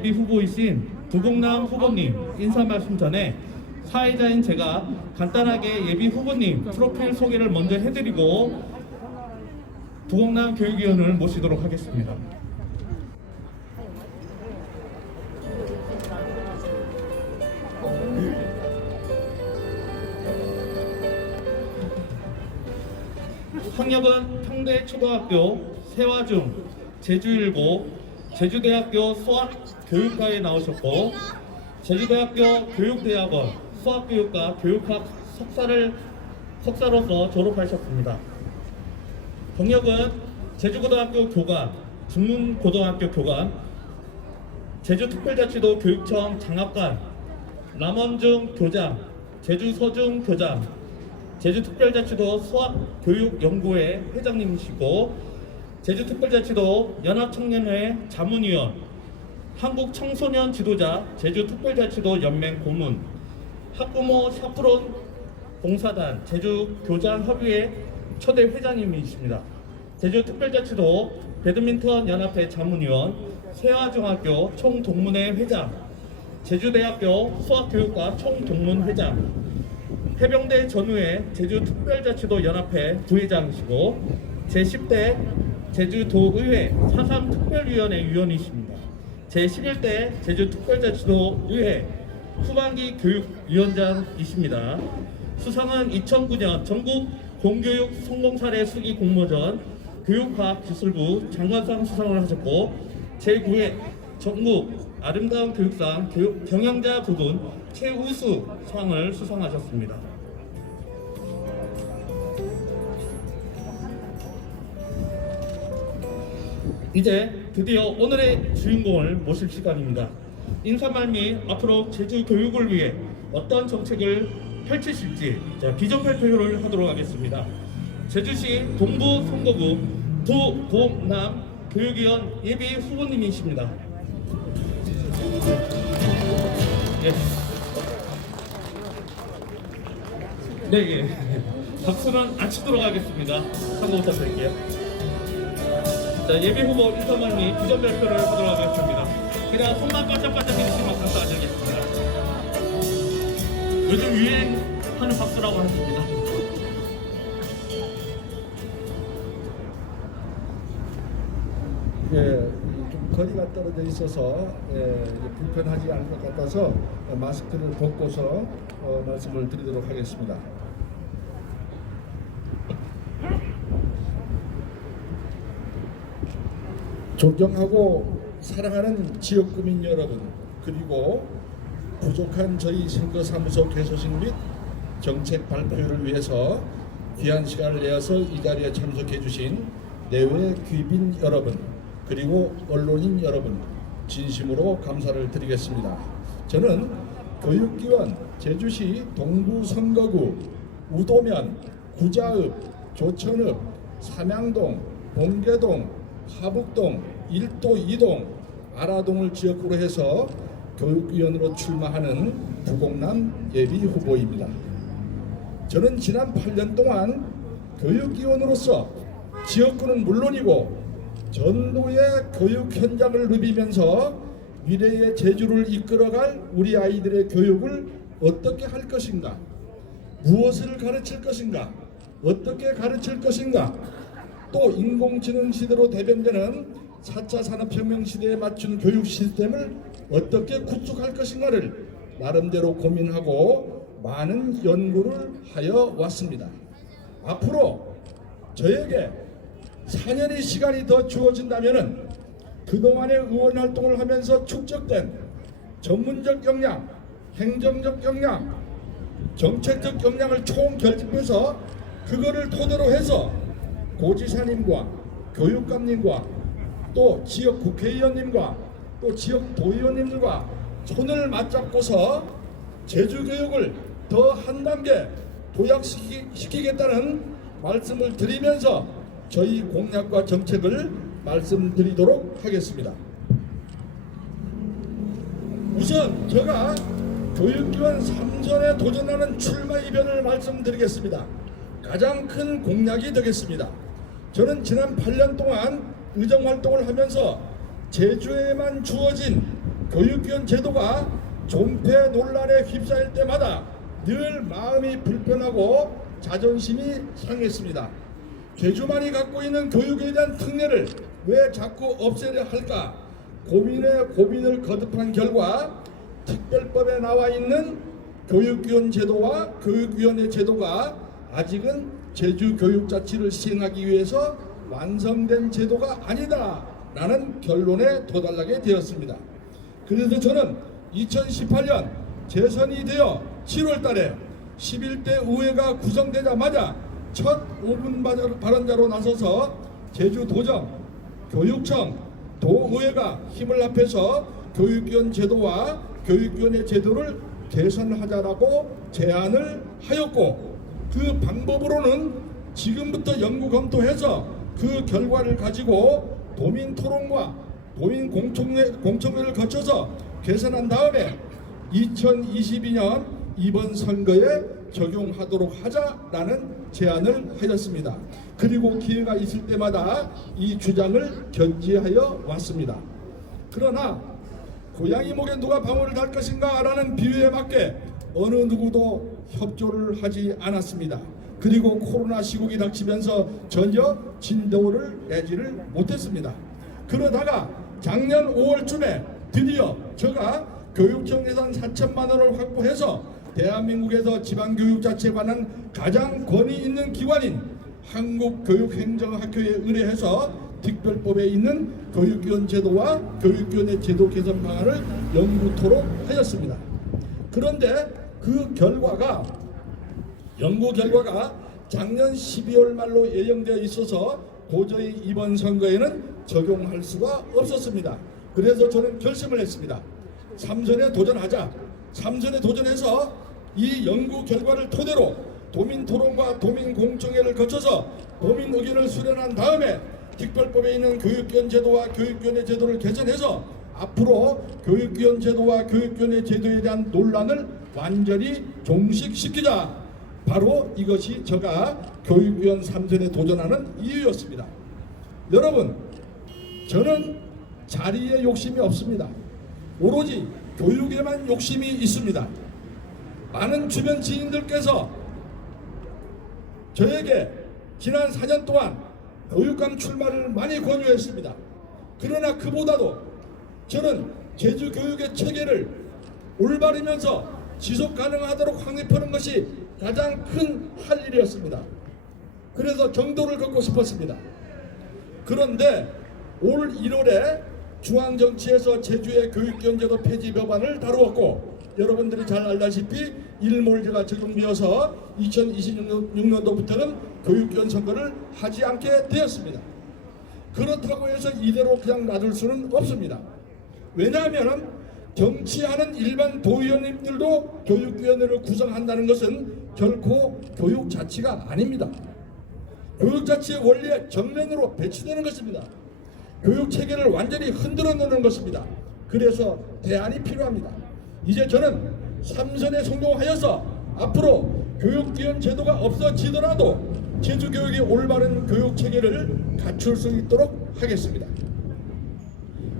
후보이신 부곡남 후보님 인사 말씀 전에 사회자인 제가 간단하게 예비 후보님 프로필 소개를 먼저 해드리고 부곡남 교육위원을 모시도록 하겠습니다. 학력은 평대초등학교 세화중 제주일고 제주대학교 수학교육과에 나오셨고 제주대학교 교육대학원 수학교육과 교육학 석사로서 졸업하셨습니다. 경력은 제주고등학교 교감, 중문고등학교 교감, 제주특별자치도 교육청 장학관, 남원중 교장, 제주서중 교장, 제주특별자치도 수학교육연구회 회장님이시고 제주특별자치도 연합청년회 자문위원, 한국청소년 지도자 제주특별자치도 연맹 고문, 학부모 샤프론 봉사단 제주교장협의회 초대 회장님이십니다. 제주특별자치도 배드민턴 연합회 자문위원, 세화중학교 총동문회 회장, 제주대학교 수학교육과 총동문회장, 해병대 전후회 제주특별자치도 연합회 부회장이시고 제10대 제주도의회 사상특별위원회 위원이십니다. 제11대 제주특별자치도의회 후반기 교육위원장이십니다. 수상은 2009년 전국 공교육 성공사례 수기 공모전 교육과학기술부 장관상 수상을 하셨고 제9회 전국 아름다운 교육상 경영자 부분 최우수 상을 수상하셨습니다. 이제 드디어 오늘의 주인공을 모실 시간입니다. 인사말 및 앞으로 제주 교육을 위해 어떤 정책을 펼치실지 비전 발표를 하도록 하겠습니다. 제주시 동부 선거구 부곡남 교육위원 예비 후보님이십니다. 네, 박수는 안 치도록 하겠습니다. 참고 부탁드릴게요. 자, 예비 후보 인사말 및 비전 발표를 하도록 하겠습니다. 그냥 손만 바짝바짝 해주시면 감사드리겠습니다. 요즘 유행하는 박수라고 하십니다. 좀 거리가 떨어져 있어서 불편하지 않을 것 같아서 마스크를 벗고서 말씀을 드리도록 하겠습니다. 존경하고 사랑하는 지역구민 여러분, 그리고 부족한 저희 선거사무소 개소식 및 정책 발표를 위해서 귀한 시간을 내어서 이 자리에 참석해 주신 내외 귀빈 여러분, 그리고 언론인 여러분, 진심으로 감사를 드리겠습니다. 저는 교육기원 제주시 동부선거구 우도면, 구자읍, 조천읍, 삼양동, 봉계동, 하북동, 1도, 2동, 아라동을 지역구로 해서 교육위원으로 출마하는 부곡남 예비 후보입니다. 저는 지난 8년 동안 교육위원으로서 지역구는 물론이고 전도의 교육 현장을 누비면서 미래의 제주를 이끌어갈 우리 아이들의 교육을 어떻게 할 것인가, 무엇을 가르칠 것인가, 어떻게 가르칠 것인가, 또 인공지능 시대로 대변되는 4차 산업혁명 시대에 맞춘 교육 시스템을 어떻게 구축할 것인가를 나름대로 고민하고 많은 연구를 하여 왔습니다. 앞으로 저에게 4년의 시간이 더 주어진다면 그동안의 의원 활동을 하면서 축적된 전문적 역량, 행정적 역량, 정책적 역량을 총 결집해서 그거를 토대로 해서 고지사님과 교육감님과 또 지역 국회의원님과 또 지역 도의원님들과 손을 맞잡고서 제주교육을 더 한 단계 도약시키겠다는 말씀을 드리면서 저희 공약과 정책을 말씀드리도록 하겠습니다. 우선 제가 교육기원 3전에 도전하는 출마 이변을 말씀드리겠습니다. 가장 큰 공약이 되겠습니다. 저는 지난 8년 동안 의정활동을 하면서 제주에만 주어진 교육위원 제도가 존폐 논란에 휩싸일 때마다 늘 마음이 불편하고 자존심이 상했습니다. 제주만이 갖고 있는 교육에 대한 특례를 왜 자꾸 없애려 할까 고민에 고민을 거듭한 결과 특별법에 나와 있는 교육위원 제도와 교육위원회 제도가 아직은 제주교육자치를 시행하기 위해서 완성된 제도가 아니다 라는 결론에 도달하게 되었습니다. 그래서 저는 2018년 재선이 되어 7월 달에 11대 의회가 구성되자마자 첫 5분 발언자로 나서서 제주도정, 교육청, 도의회가 힘을 합해서 교육위원 제도와 교육위원회 제도를 개선하자라고 제안을 하였고, 그 방법으로는 지금부터 연구 검토해서 그 결과를 가지고 도민 토론과 도민 공청회를 거쳐서 개선한 다음에 2022년 이번 선거에 적용하도록 하자라는 제안을 하였습니다. 그리고 기회가 있을 때마다 이 주장을 견지하여 왔습니다. 그러나 고양이 목에 누가 방울을 달 것인가 라는 비유에 맞게 어느 누구도 협조를 하지 않았습니다. 그리고 코로나 시국이 닥치면서 전혀 진도를 내지를 못했습니다. 그러다가 작년 5월쯤에 드디어 제가 교육청 예산 4천만 원을 확보해서 대한민국에서 지방교육자치에 관한 가장 권위 있는 기관인 한국교육행정학회에 의뢰해서 특별법에 있는 교육위원 제도와 교육위원회 제도 개선 방안을 연구토록 하였습니다. 그런데 그 결과가 연구 결과가 작년 12월 말로 예정되어 있어서 도저히 이번 선거에는 적용할 수가 없었습니다. 그래서 저는 결심을 했습니다. 3선에 도전하자. 3선에 도전해서 이 연구 결과를 토대로 도민 토론과 도민 공청회를 거쳐서 도민 의견을 수렴한 다음에 특별법에 있는 교육위원 제도와 교육위원회 제도를 개선해서 앞으로 교육위원 제도와 교육위원회 제도에 대한 논란을 완전히 종식시키자. 바로 이것이 제가 교육위원 3선에 도전하는 이유였습니다. 여러분, 저는 자리에 욕심이 없습니다. 오로지 교육에만 욕심이 있습니다. 많은 주변 지인들께서 저에게 지난 4년 동안 교육감 출마를 많이 권유했습니다. 그러나 그보다도 저는 제주 교육의 체계를 올바르면서 지속 가능하도록 확립하는 것이 가장 큰 할 일이었습니다. 그래서 정도를 걷고 싶었습니다. 그런데 올 1월에 중앙정치에서 제주의 교육위원제도 폐지 법안을 다루었고, 여러분들이 잘 알다시피 일몰제가 적용되어서 2026년도부터는 교육위원 선거를 하지 않게 되었습니다. 그렇다고 해서 이대로 그냥 놔둘 수는 없습니다. 왜냐하면 정치하는 일반 도의원님들도 교육위원회를 구성한다는 것은 결코 교육자치가 아닙니다. 교육자치의 원리에 정면으로 배치되는 것입니다. 교육체계를 완전히 흔들어 놓는 것입니다. 그래서 대안이 필요합니다. 이제 저는 3선에 성공하여서 앞으로 교육위원 제도가 없어지더라도 제주교육의 올바른 교육체계를 갖출 수 있도록 하겠습니다.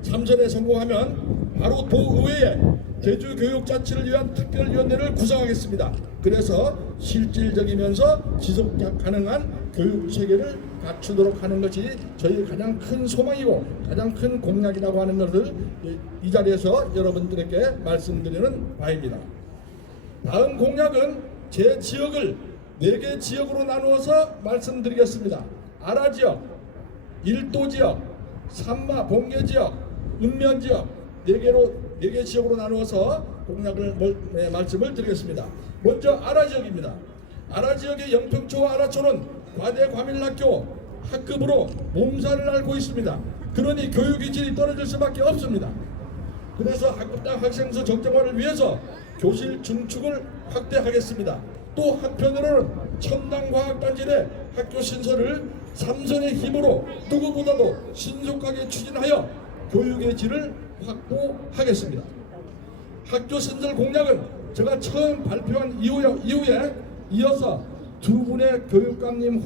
3선에 성공하면 바로 도의회에 제주교육자치를 위한 특별위원회를 구성하겠습니다. 그래서 실질적이면서 지속 가능한 교육체계를 갖추도록 하는 것이 저희의 가장 큰 소망이고 가장 큰 공약이라고 하는 것을 이 자리에서 여러분들에게 말씀드리는 바입니다. 다음 공약은 제 지역을 4개 지역으로 나누어서 말씀드리겠습니다. 아라지역, 일도지역, 산마 봉계지역, 읍면지역 4개 지역으로 나누어서 공약을 말씀을 드리겠습니다. 먼저 아라지역입니다. 아라지역의 영평초와 아라초는 과대 과밀학교 학급으로 몸살을 앓고 있습니다. 그러니 교육의 질이 떨어질 수밖에 없습니다. 그래서 학급당 학생수 정정화를 위해서 교실 중축을 확대하겠습니다. 또 한편으로는 첨단과학단지 내 학교 신설을 3선의 힘으로 누구보다도 신속하게 추진하여 교육의 질을 확보하겠습니다. 학교 신설 공약은 제가 처음 발표한 이후에 이어서 2분의 교육감님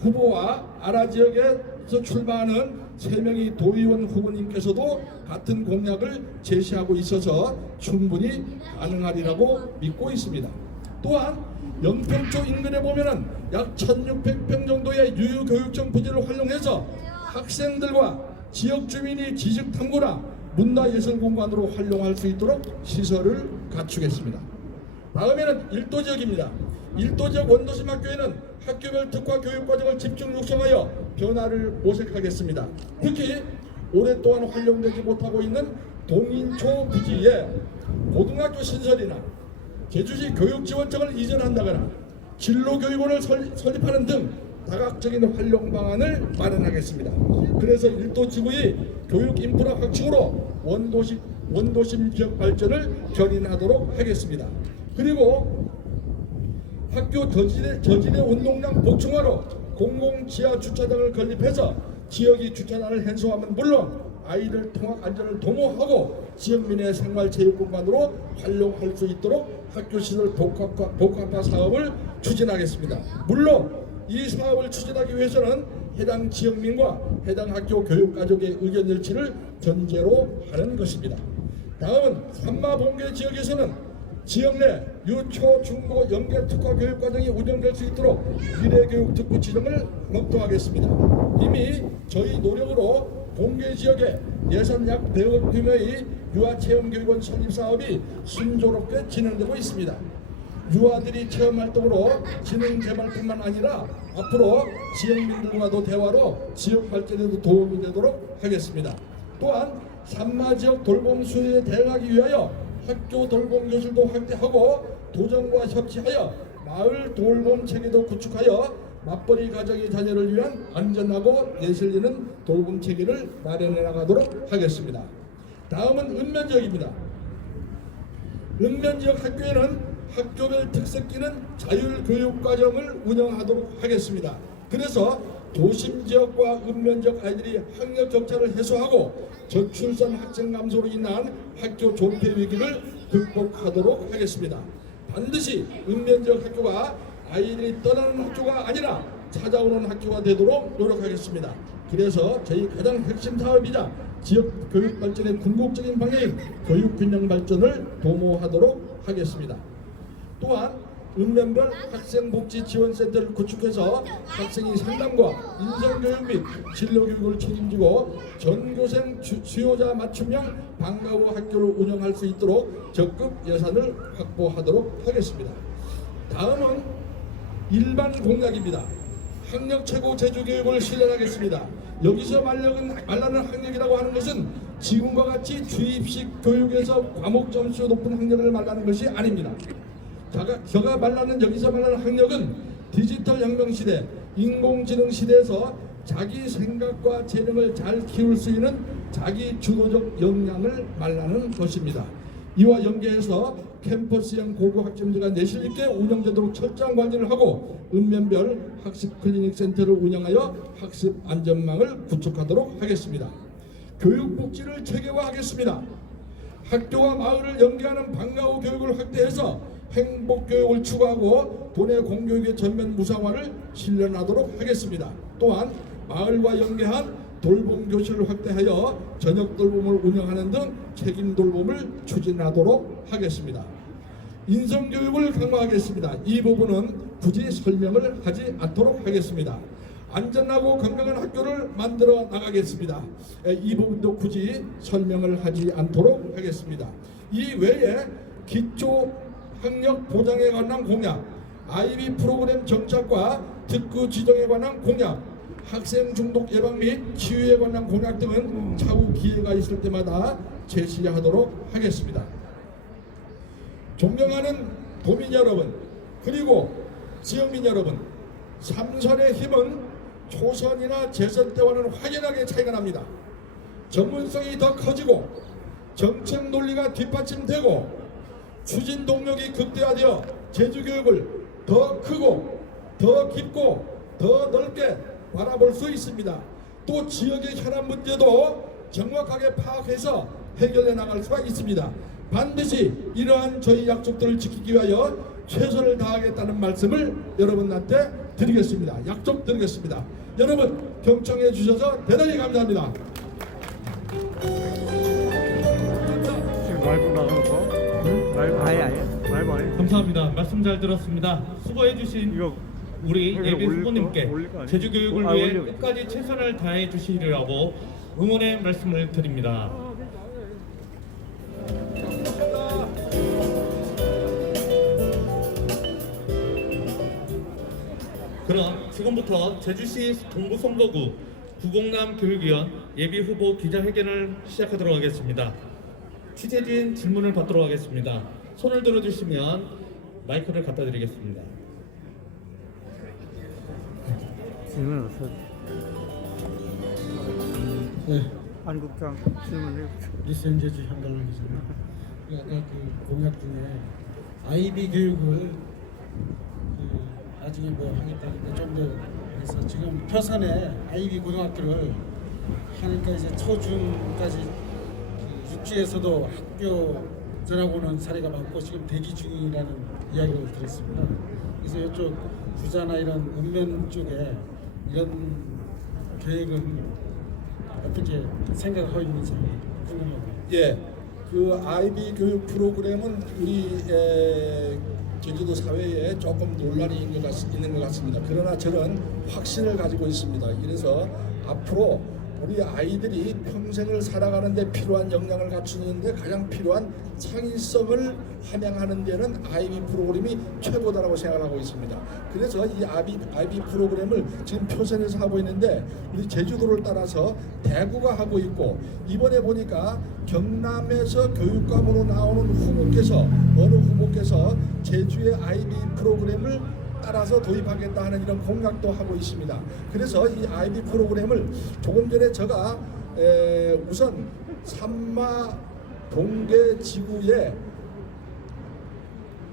후보와 아라지역의 지역에서 출마하는 3명의 도의원 후보님께서도 같은 공약을 제시하고 있어서 충분히 가능하리라고 믿고 있습니다. 또한 영평초 인근에 보면은 약 1600평 정도의 유유교육청 부지를 활용해서 학생들과 지역 주민이 지식 탐구나 문화예술 공간으로 활용할 수 있도록 시설을 갖추겠습니다. 다음에는 일도 지역입니다. 일도 지역 원도심 학교에는 학교별 특화 교육 과정을 집중 육성하여 변화를 모색하겠습니다. 특히 오랫동안 활용되지 못하고 있는 동인초 부지에 고등학교 신설이나 제주시 교육지원청을 이전한다거나 진로교육원을 설립하는 등 다각적인 활용 방안을 마련하겠습니다. 그래서 일도 지구의 교육 인프라 확충으로 원도심 지역 발전을 견인하도록 하겠습니다. 그리고 학교 저지대 운동량 복충화로 공공 지하 주차장을 건립해서 지역의 주차난을 해소하면 물론 아이들 통학 안전을 도모하고 지역민의 생활체육 공간으로 활용할 수 있도록 학교 시설 복합화 사업을 추진하겠습니다. 물론 이 사업을 추진하기 위해서는 해당 지역민과 해당 학교 교육가족의 의견 일치를 전제로 하는 것입니다. 다음은 산마봉계 지역에서는 지역 내 유초, 중고, 연계 특화 교육과정이 운영될 수 있도록 미래교육특구 지정을 검토하겠습니다. 이미 저희 노력으로 봉계 지역에 예산 약 100억 규모의 유아체험교육원 설립 사업이 순조롭게 진행되고 있습니다. 유아들이 체험활동으로 지능개발뿐만 아니라 앞으로 지역민들과도 대화로 지역 발전에도 도움이 되도록 하겠습니다. 또한 산마지역 돌봄 수요에 대응하기 위하여 학교 돌봄 교실도 확대하고 도정과 협치하여 마을 돌봄 체계도 구축하여 맞벌이 가정의 자녀를 위한 안전하고 예슬 있는 돌봄 체계를 마련해 나가도록 하겠습니다. 다음은 읍면지역입니다. 읍면지역 학교에는 학교별 특색 끼는 자율교육과정을 운영하도록 하겠습니다. 그래서 도심지역과 읍면지역 아이들이 학력 격차를 해소하고 저출산 학생 감소로 인한 학교 존폐 위기를 극복하도록 하겠습니다. 반드시 읍면지역 학교가 아이들이 떠나는 학교가 아니라 찾아오는 학교가 되도록 노력하겠습니다. 그래서 저희 가장 핵심 사업이자 지역 교육 발전의 궁극적인 방향인 교육 균형 발전을 도모하도록 하겠습니다. 또한 읍면별 학생복지지원센터를 구축해서 학생의 상담과 인성교육 및 진로교육을 책임지고 전교생 수요자 맞춤형 방과후 학교를 운영할 수 있도록 적극 예산을 확보하도록 하겠습니다. 다음은 일반 공약입니다. 학력 최고 제주교육을 실현하겠습니다. 여기서 말하는 학력이라고 하는 것은 지금과 같이 주입식 교육에서 과목 점수 높은 학력을 말하는 것이 아닙니다. 제가 여기서 말하는 학력은 디지털 혁명 시대, 인공지능 시대에서 자기 생각과 재능을 잘 키울 수 있는 자기 주도적 역량을 말하는 것입니다. 이와 연계해서 캠퍼스형 고교학점제가 내실 있게 운영되도록 철저한 관리를 하고 읍면별 학습 클리닉 센터를 운영하여 학습 안전망을 구축하도록 하겠습니다. 교육복지를 체계화하겠습니다. 학교와 마을을 연계하는 방과후 교육을 확대해서 행복교육을 추구하고 도내 공교육의 전면 무상화를 실현하도록 하겠습니다. 또한 마을과 연계한 돌봄 교실을 확대하여 저녁 돌봄을 운영하는 등 책임 돌봄을 추진하도록 하겠습니다. 인성교육을 강화하겠습니다. 이 부분은 굳이 설명을 하지 않도록 하겠습니다. 안전하고 건강한 학교를 만들어 나가겠습니다. 이 부분도 굳이 설명을 하지 않도록 하겠습니다. 이 외에 기초 학력 보장에 관한 공약, IB 프로그램 정착과 특구 지정에 관한 공약, 학생 중독 예방 및 치유에 관한 공약 등은 차후 기회가 있을 때마다 제시하도록 하겠습니다. 존경하는 도민 여러분, 그리고 지역민 여러분, 삼선의 힘은 초선이나 재선 때와는 확연하게 차이가 납니다. 전문성이 더 커지고 정책 논리가 뒷받침되고 추진 동력이 극대화되어 제주교육을 더 크고 더 깊고 더 넓게 바라볼 수 있습니다. 또 지역의 현안 문제도 정확하게 파악해서 해결해 나갈 수가 있습니다. 반드시 이러한 저희 약속들을 지키기 위하여 최선을 다하겠다는 말씀을 여러분한테 드리겠습니다. 약속드리겠습니다. 여러분 경청해 주셔서 대단히 감사합니다. 지금 라이브 나가는 거? 응? 라이브 아예 라이브 아예? 감사합니다. 말씀 잘 들었습니다. 수고해주신 이거 우리 이거 예비 올릴 후보님께 거? 올릴 거 아니에요? 제주 교육을 아, 위해 올려. 끝까지 최선을 다해 주시리라고 응원의 말씀을 드립니다. 그럼 지금부터 제주시 동부선거구 구공남 교육위원 예비 후보 기자회견을 시작하도록 하겠습니다. 취재진 질문을 받도록 하겠습니다. 손을 들어주시면 마이크를 갖다 드리겠습니다. 질문 없어. 네, 안국장 질문해. 리센 제주 현관랑 기자입니다. 아까 그 공약 중에 아이비 교육을 나중에 뭐 하겠다는데 좀 더 해서 지금 표선에 아이비 고등학교를 하니까 이제 초중까지 그 육지에서도 학교 전하고는 사례가 많고 지금 대기 중이라는 이야기를 들었습니다. 그래서 이쪽 부자나 이런 읍면 쪽에 이런 계획은 어떻게 생각하고 있는지 궁금하고요. 예, 그 아이비 교육 프로그램은 우리 제주도 사회에 조금 논란이 있는 것 같습니다. 그러나 저는 확신을 가지고 있습니다. 이래서 앞으로 우리 아이들이 평생을 살아가는 데 필요한 역량을 갖추는 데 가장 필요한 창의성을 함양하는 데는 아이비 프로그램이 최고다라고 생각하고 있습니다. 그래서 이 아이비 프로그램을 지금 표선에서 하고 있는데 우리 제주도를 따라서 대구가 하고 있고 이번에 보니까 경남에서 교육감으로 나오는 후보께서 어느 후보께서 제주의 아이비 프로그램을 따라서 도입하겠다 하는 이런 공약도 하고 있습니다. 그래서 이 아이비 프로그램을 조금 전에 제가 우선 산마 동계 지구의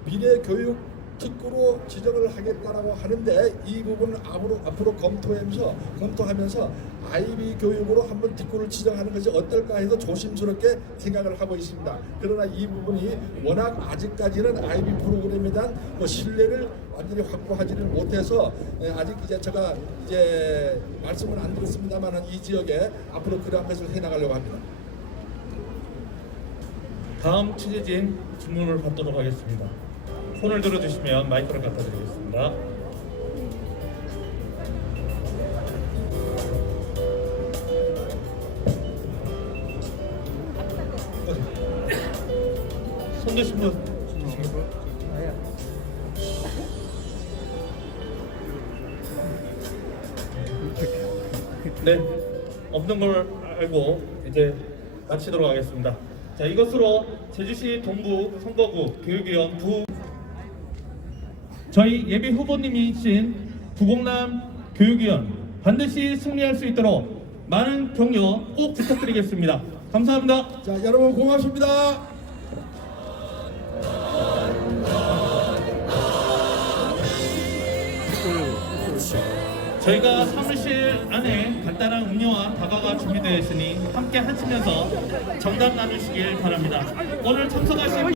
미래 교육 특구로 지정을 하겠다라고 하는데 이 부분은 앞으로 검토하면서 아이비 교육으로 한번 특구를 지정하는 것이 어떨까 해서 조심스럽게 생각을 하고 있습니다. 그러나 이 부분이 워낙 아직까지는 아이비 프로그램에 대한 신뢰를 완전히 확보하지는 못해서 아직 제가 말씀은 안 드렸습니다만 이 지역에 앞으로 그러한 것을 해나가려고 합니다. 다음 취재진 질문을 받도록 하겠습니다. 손을 들어주시면 마이크를 갖다 드리겠습니다. 손 드신 분. 아예. 네, 없는 걸 알고 이제 마치도록 하겠습니다. 자, 이것으로 제주시 동부 선거구 교육위원 저희 예비 후보님이신 구공남 교육위원 반드시 승리할 수 있도록 많은 격려 꼭 부탁드리겠습니다. 감사합니다. 자, 여러분 고맙습니다. 저희가 사무실 안에 간단한 음료와 다과가 준비되어 있으니 함께 하시면서 정답 나누시길 바랍니다. 오늘 참석하신